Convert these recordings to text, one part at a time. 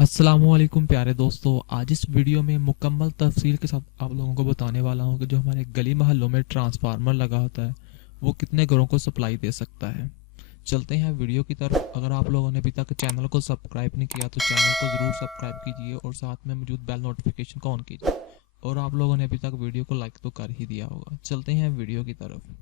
अस्सलाम वालेकुम प्यारे दोस्तों। आज इस वीडियो में मुकम्मल तफसील के साथ आप लोगों को बताने वाला हूं कि जो हमारे गली मोहल्लों में ट्रांसफार्मर लगा होता है वो कितने घरों को सप्लाई दे सकता है। चलते हैं वीडियो की तरफ। अगर आप लोगों ने अभी तक चैनल को सब्सक्राइब नहीं किया तो चैनल को ज़रूर सब्सक्राइब कीजिए और साथ में मौजूद बेल नोटिफिकेशन को ऑन कीजिए। और आप लोगों ने अभी तक वीडियो को लाइक तो कर ही दिया होगा। चलते हैं वीडियो की तरफ।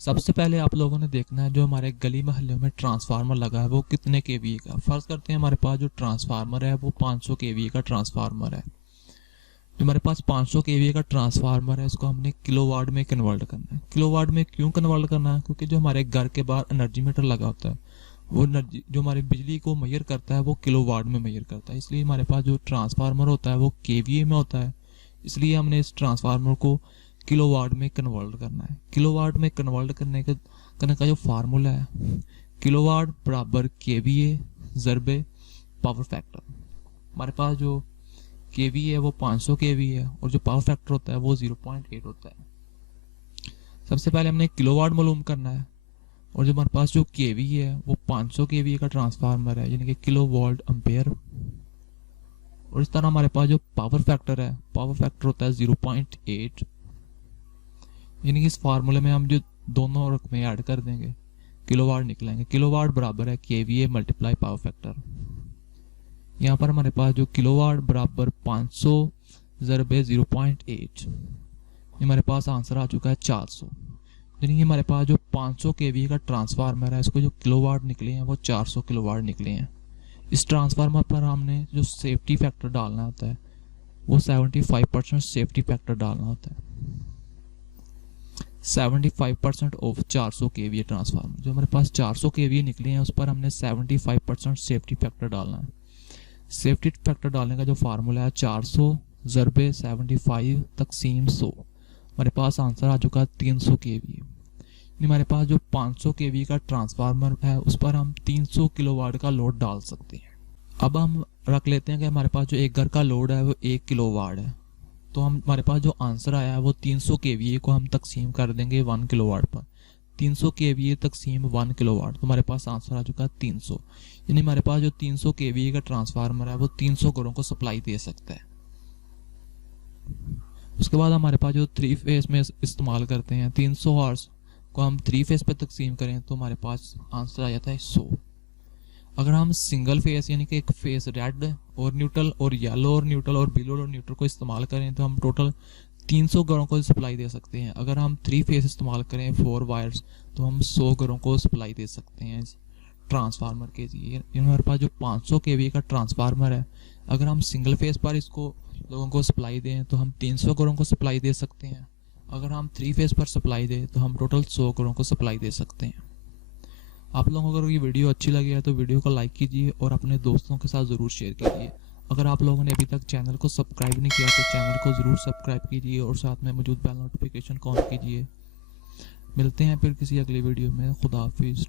सबसे पहले आप लोगों ने देखना है जो हमारे गली मोहल्ले में ट्रांसफार्मर लगा है वो कितने केवीए का। फर्ज करते हैं हमारे पास जो ट्रांसफार्मर है वो 500 केवीए का ट्रांसफार्मर है। जो हमारे पास 500 केवीए का ट्रांसफार्मर है इसको हमने किलोवाट में कन्वर्ट करना है। किलोवाट में क्यों कन्वर्ट करना है? क्योंकि जो हमारे घर के बाहर एनर्जी मीटर लगा होता है वो एनर्जी जो हमारी बिजली को मेजर करता है वो किलोवाट में मेजर करता है। इसलिए हमारे पास जो ट्रांसफार्मर होता है वो केवीए में होता है। इसलिए हमने इस ट्रांसफार्मर को किलोवाट में कन्वर्ट करना है। किलोवाट में कन्वर्ट करने का जो फार्मूला है, किलोवाट बराबर केवीए ज़रबे पावर फैक्टर। हमारे पास जो केवी है वो 500 केवी है और जो पावर फैक्टर होता है वो 0.8 होता है। सबसे पहले हमने किलोवाट मालूम करना है और जो हमारे पास जो केवी है वो 500 केवी का ट्रांसफार्मर है यानी कि किलो वोल्ट एम्पेयर। और इस तरह हमारे पास जो पावर फैक्टर है, पावर फैक्टर होता है 0.8। यानी कि इस फार्मूले में हम जो दोनों रकमें ऐड कर देंगे किलोवाट निकलेंगे। किलोवाट बराबर है केवीए मल्टीप्लाई पावर फैक्टर। यहाँ पर हमारे पास जो किलोवाट बराबर 500 ज़रबे 0.8, हमारे पास आंसर आ चुका है 400। यानी कि हमारे पास जो 500 केवीए का ट्रांसफार्मर है इसको जो किलोवाट निकले हैं वो 400 किलोवाट निकले हैं। इस ट्रांसफार्मर पर हमने जो सेफ्टी फैक्टर डालना होता है वो 75% सेफ्टी फैक्टर डालना होता है। 75% ऑफ 400 केवीए ट्रांसफार्मर। जो हमारे पास 400 केवीए निकले हैं उस पर हमने 75% सेफ्टी फैक्टर डालना है। सेफ्टी फैक्टर डालने का जो फार्मूला है 400 ज़रबे 75 तकसीम 100। हमारे पास आंसर आ चुका है 300 केवीए। हमारे पास जो 500 केवीए का ट्रांसफार्मर है उस पर हम 300 किलोवाट का लोड डाल सकते हैं। अब हम रख लेते हैं कि हमारे पास जो एक घर का लोड है वो 1 किलोवाट है। तो हम हमारे पास जो आंसर आया है वो 300 केवीए को हम तकसीम कर देंगे 1 किलोवाट पर। 300 केवीए तकसीम 1 किलोवाट, तो हमारे पास आंसर आ चुका है 300। यानी हमारे पास जो 300 केवीए का ट्रांसफार्मर है वो 300 घरों को सप्लाई दे सकता है। उसके बाद हमारे पास जो 3 फेस में इस्तेमाल करते हैं 300 हॉर्स को हम 3 फेस पे तकसीम करें तो हमारे पास आंसर आ जाता है 100। अगर हम सिंगल फेस यानी कि एक फेस रेड और न्यूट्रल और येलो और न्यूट्रल और ब्लू और न्यूट्रल को इस्तेमाल करें तो हम टोटल 300 घरों को सप्लाई दे सकते हैं। अगर हम 3 फेस इस्तेमाल करें 4 वायर्स तो हम 100 घरों को सप्लाई दे सकते हैं इस ट्रांसफार्मर के लिए। हमारे पास जो 500 केवी का ट्रांसफार्मर है अगर हम सिंगल फेस पर इसको लोगों को सप्लाई दें तो हम 300 घरों को सप्लाई दे सकते हैं। अगर हम 3 फेस पर सप्लाई दें तो हम टोटल 100 घरों को सप्लाई दे सकते हैं। आप लोगों को अगर ये वीडियो अच्छी लगी है तो वीडियो को लाइक कीजिए और अपने दोस्तों के साथ ज़रूर शेयर कीजिए। अगर आप लोगों ने अभी तक चैनल को सब्सक्राइब नहीं किया तो चैनल को ज़रूर सब्सक्राइब कीजिए और साथ में मौजूद बेल नोटिफिकेशन को ऑन कीजिए। मिलते हैं फिर किसी अगली वीडियो में। खुदा हाफिज़।